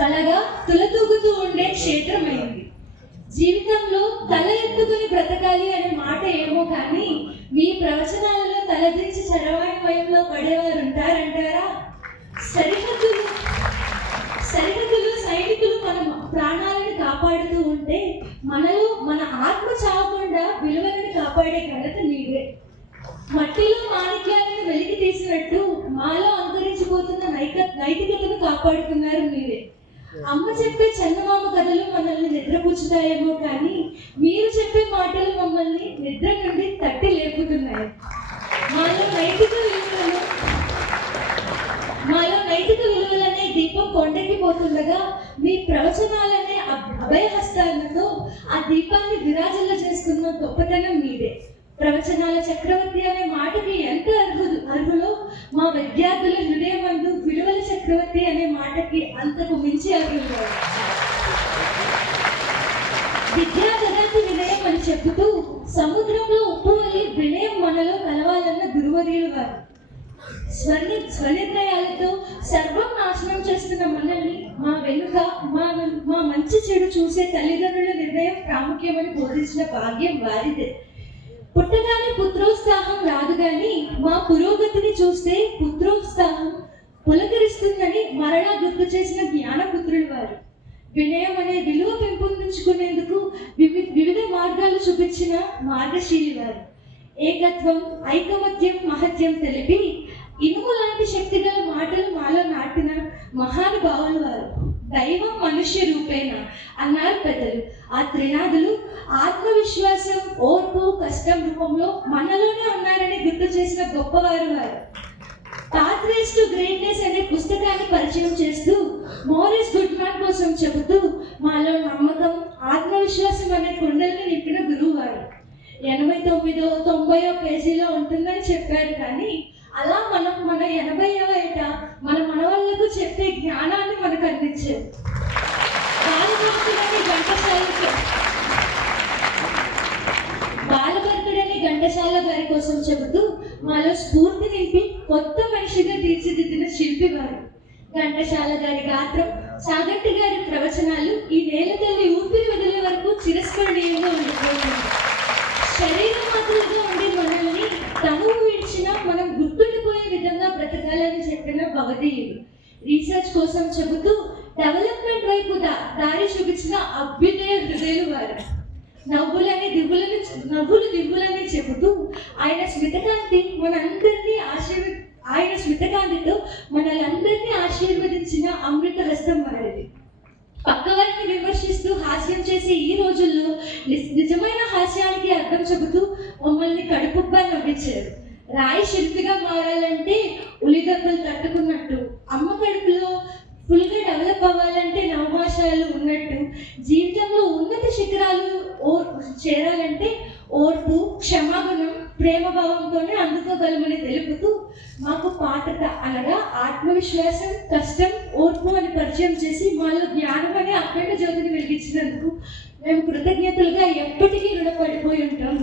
కలగా తులతూగుతూ ఉండే క్షేత్రమైంది. జీవితంలో తల ఎత్తుకుని బ్రతకాలి అనే మాట ఏమో కానీ మీ ప్రవచనాలలో తలదించి చరవాణి వయంలో పడేవారు ఉంటారంటారా? సరిహద్దులు సైనికులు మన ప్రాణాలను కాపాడుతూ ఉంటే మనలో మన ఆత్మ చావకుండా విలువలను కాపాడే ఘనత మీదే. మట్టిలో మాణిక్యాలను వెలికి తీసినట్టు మాలో అంతరించిపోతున్న నైతికతను కాపాడుతున్నారు మీరే. అమ్మ చెప్పే చందమామ కథలు మనల్ని నిద్రపుచ్చుతాయేమో కానీ మీరు చెప్పే మాటలు మమ్మల్ని నిద్ర నుండి తట్టి లేపుతున్నాయి. మాలో నైతిక విలువలనే దీపం కొండెక్కిపోతుండగా మీ ప్రవచనాలనే అభయహస్తాలతో ఆ దీపాన్ని విరాజల్ల చేస్తున్న గొప్పతనం మీదే. ప్రవచనాల చక్రవర్తి అనే మాటకి ఎంత అర్హులో మా విద్యార్థుల హృదయమందు విలువల చక్రవర్తి అనే మాటకి అంతకు మించి అర్హులు. విద్యా జగతి వినయం అని చెబుతూ సముద్రంలో ఉప్పు వల్లి వినయం మనలో కలవాలన్న గురువర్యులు వారు. స్వనిర్ణయాలతో సర్వం నాశనం చేస్తున్న మనల్ని మా వెనుక మా మంచి చెడు చూసే తల్లిదండ్రుల నిర్ణయం ప్రాముఖ్యమని బోధించిన భాగ్యం వారిదే. పుట్టగానే పుత్రోత్సాహం రాదు గాని మా పురోగతిని చూస్తే పుత్రోత్సాహం పులకరిస్తుందని మరలా గుర్తు చేసిన జ్ఞానపుత్రులు వారు. వినయం అనే విలువ పెంపొందించుకునేందుకు వివిధ మార్గాలు చూపించిన మార్గశీలి వారు. ఏకత్వం, ఐకమత్యం, మహత్యం తెలిపి ఇనుము లాంటి శక్తి గల మాటలు మాలో నాటిన మహానుభావులు వారు. దైవం మనుష్య రూపేణ అన్నారు పెద్దలు. ఆ త్రినాదులు ఆత్మవిశ్వాసం, ఓర్పు, కష్టం రూపంలో మనలోనే ఉన్నారని గుర్తు చేసిన గొప్పవారు వారు. పాత్వేస్ టు గ్రేట్నెస్ అనే పుస్తకాన్ని పరిచయం చేస్తూ మోర్ ఇస్ గుడ్ మ్యాన్ కోసం చెబుతూ మాలో నమ్మకం, ఆత్మవిశ్వాసం అనే కుండల్ని నింపిన గురువు వారు. 89వ 90వ పేజీలో ఉంటుందని చెప్పారు కానీ అలా మన 80వ ఏట మన మనవాళ్ళకు చెప్పే జ్ఞానాన్ని మనకు అందించారు. బాలభర్తుడని ఘంటసాల గారి కోసం చెబుతూ మాలో స్ఫూర్తి నింపి కొత్త మనిషిగా తీర్చిదిద్దిన శిల్పి వారు. ఘంటసాల గారి గాత్రం, చాగంటి గారి ప్రవచనాలు ఈ నేల తల్లి ఊపిరి వదిలే వరకు చిరస్మరణీయంగా ఉండిపోయింది. శరీర మాత్రలుగా ఉండి మనల్ని తనువు విడిచిన మనం గుర్తుండిపోయే విధంగా బ్రతకాలని చెప్పిన భవదీయులు. రీసెర్చ్ కోసం చెబుతూ డెవలప్మెంట్ వైపు దారి చూపించిన అభ్యుదయ హృదయులు వారు. నవ్వులు దివ్వులని చెబుతూ ఆయన స్మితకాంతితో మనల్ని ఆశీర్వదించిన అమృత హస్తం వారిది. పక్కవారిని విమర్శిస్తూ హాస్యం చేసే ఈ రోజుల్లో నిజమైన హాస్యానికి అర్థం చెబుతూ మమ్మల్ని కడుపుబ్బా నవ్వించారు. రాయి శిల్పిగా మారాలంటే ఉలిదెబ్బలు తట్టుకున్నట్టు, అమ్మ కడుపులో ఫుల్గా డెవలప్ అవ్వాలంటే నవమాసాలు ఉన్నట్టు, జీవితంలో ఉన్నత శిఖరాలు చేరాలంటే ఓర్పు, క్షమాగుణం, ప్రేమభావంతోనే అందుకోగలమని తెలుపుతూ మాకు పాత్రత అనగా ఆత్మవిశ్వాసం, కష్టం, ఓర్పు అని పరిచయం చేసి మాలో జ్ఞానం అనే అఖండ జ్యోతిని వెలిగించినందుకు మేము కృతజ్ఞతలుగా ఎప్పటికీ రుణపడిపోయి ఉంటాం.